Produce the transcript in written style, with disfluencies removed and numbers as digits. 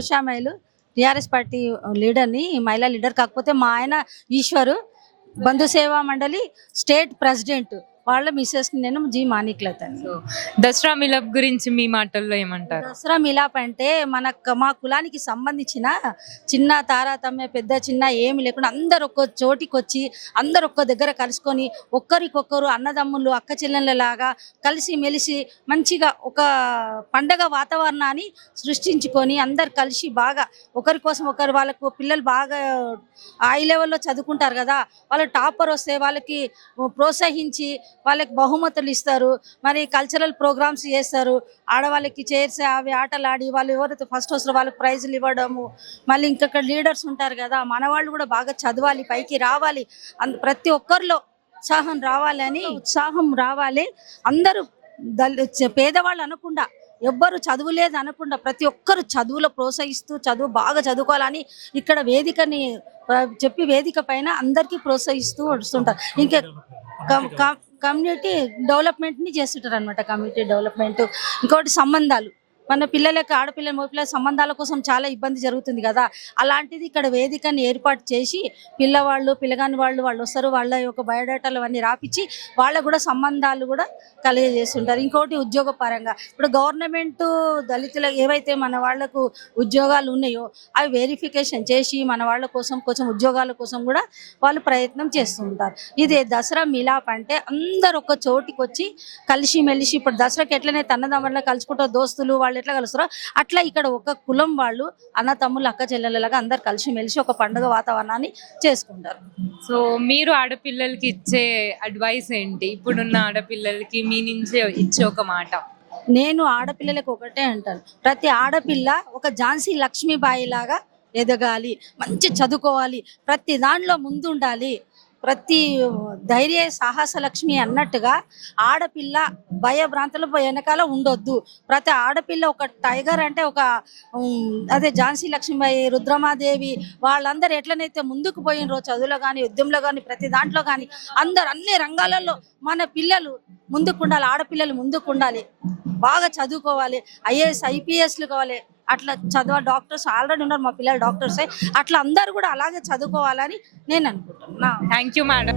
ఉషామైలు TRS party లీడర్ని, మహిళా leader. కాకపోతే మా ఆయన ఈశ్వరు బంధు సేవా మండలి స్టేట్ ప్రెసిడెంట్. వాళ్ళ మిసెస్ నేను జీ మాణిక్లత. సో దసరా మిలప్ గురించి మీ మాటల్లో ఏమంటారు? దసరా మిలాప్ అంటే మా కులానికి సంబంధించిన చిన్న తారతమ్య పెద్ద చిన్న ఏమి లేకుండా అందరు ఒక్క చోటికి వచ్చి అందరు ఒక్క దగ్గర కలుసుకొని ఒక్కరికొక్కరు అన్నదమ్ములు అక్క చెల్లెళ్ళలాగా కలిసి మెలిసి మంచిగా ఒక పండగ వాతావరణాన్ని సృష్టించుకొని అందరు కలిసి బాగా ఒకరి కోసం ఒకరు, వాళ్ళకు పిల్లలు బాగా హై లెవెల్లో చదువుకుంటారు కదా, వాళ్ళు టాపర్ వస్తే వాళ్ళకి ప్రోత్సహించి వాళ్ళకి బహుమతులు ఇస్తారు. మరి కల్చరల్ ప్రోగ్రామ్స్ చేస్తారు. ఆడవాళ్ళకి చైర్స్ అవి ఆటలు ఆడి వాళ్ళు ఎవరైతే ఫస్ట్ వస్తారో వాళ్ళకి ప్రైజులు ఇవ్వడము. మళ్ళీ ఇంకొక లీడర్స్ ఉంటారు కదా, మన వాళ్ళు కూడా బాగా చదవాలి, పైకి రావాలి, ప్రతి ఒక్కరిలో ఉత్సాహం రావాలి. అందరూ పేదవాళ్ళు అనకుండా, ఎవ్వరు చదువు లేదు అనకుండా ప్రతి ఒక్కరు చదువులో ప్రోత్సహిస్తూ చదువు బాగా చదువుకోవాలని ఇక్కడ వేదికని చెప్పి వేదిక పైన అందరికీ ప్రోత్సహిస్తూ వస్తుంటారు. ఇంకా కమ్యూనిటీ డెవలప్మెంట్ని చేస్తుంటారు అనమాట. కమ్యూనిటీ డెవలప్మెంట్, ఇంకోటి సంబంధాలు. మన పిల్లలకి ఆడపిల్లల మగపిల్లల సంబంధాల కోసం చాలా ఇబ్బంది జరుగుతుంది కదా, అలాంటిది ఇక్కడ వేదికని ఏర్పాటు చేసి పిల్లవాళ్ళు పిల్లగాని వాళ్ళు వస్తారు. వాళ్ళ యొక్క బయోడేటాలు అవన్నీ రాపిచ్చి వాళ్ళకు కూడా సంబంధాలు కూడా కలిగజేస్తుంటారు. ఇంకోటి ఉద్యోగ పరంగా ఇప్పుడు గవర్నమెంట్ దళితులకు ఏవైతే మన వాళ్లకు ఉద్యోగాలు ఉన్నాయో అవి వెరిఫికేషన్ చేసి మన వాళ్ళ కోసం కొంచెం ఉద్యోగాల కోసం కూడా వాళ్ళు ప్రయత్నం చేస్తుంటారు. ఇదే దసరా మిలాప్ అంటే అందరు ఒక చోటికి వచ్చి కలిసిమెలిసి, ఇప్పుడు దసరాకి ఎట్లనే తన్నదమ్మలా కలుసుకుంటారు దోస్తులు వాళ్ళు ఎట్లా కలుస్తారో అట్లా ఇక్కడ ఒక కులం వాళ్ళు అన్న తమ్ముళ్ళు అక్క చెల్లెలలాగా అందరు కలిసిమెలిసి ఒక పండుగ వాతావరణాన్ని చేసుకుంటారు. సో మీరు ఆడపిల్లలకి ఇచ్చే అడ్వైస్ ఏంటి? ఇప్పుడున్న ఆడపిల్లలకి మీ నుంచి ఇచ్చే ఒక మాట. నేను ఆడపిల్లలకు ఒకటే అంటాను, ప్రతి ఆడపిల్ల ఒక ఝాన్సీ లక్ష్మీబాయి లాగా ఎదగాలి, మంచి చదువుకోవాలి, ప్రతి దాంట్లో ముందుండాలి, ప్రతి ధైర్య సాహస లక్ష్మి అన్నట్టుగా ఆడపిల్ల భయభ్రాంతులు వెనకాల ఉండొద్దు. ప్రతి ఆడపిల్ల ఒక టైగర్ అంటే ఒక అదే ఝాన్సీ లక్ష్మీబాయి, రుద్రమాదేవి వాళ్ళందరూ ఎట్లనైతే ముందుకు పోయినరో చదువులో కానీ యుద్ధంలో కానీ ప్రతి దాంట్లో కానీ అందరు అన్ని రంగాలలో మన పిల్లలు ముందుకు ఉండాలి, ఆడపిల్లలు ముందుకు ఉండాలి, బాగా చదువుకోవాలి, ఐఏఎస్ ఐపీఎస్లు కావాలి, అట్లా డాక్టర్స్ ఆల్రెడీ ఉన్నారు మా పిల్లలు డాక్టర్సే, అట్లా అందరూ కూడా అలాగే చదువుకోవాలని నేను అనుకుంటున్నాను. Thank you madam.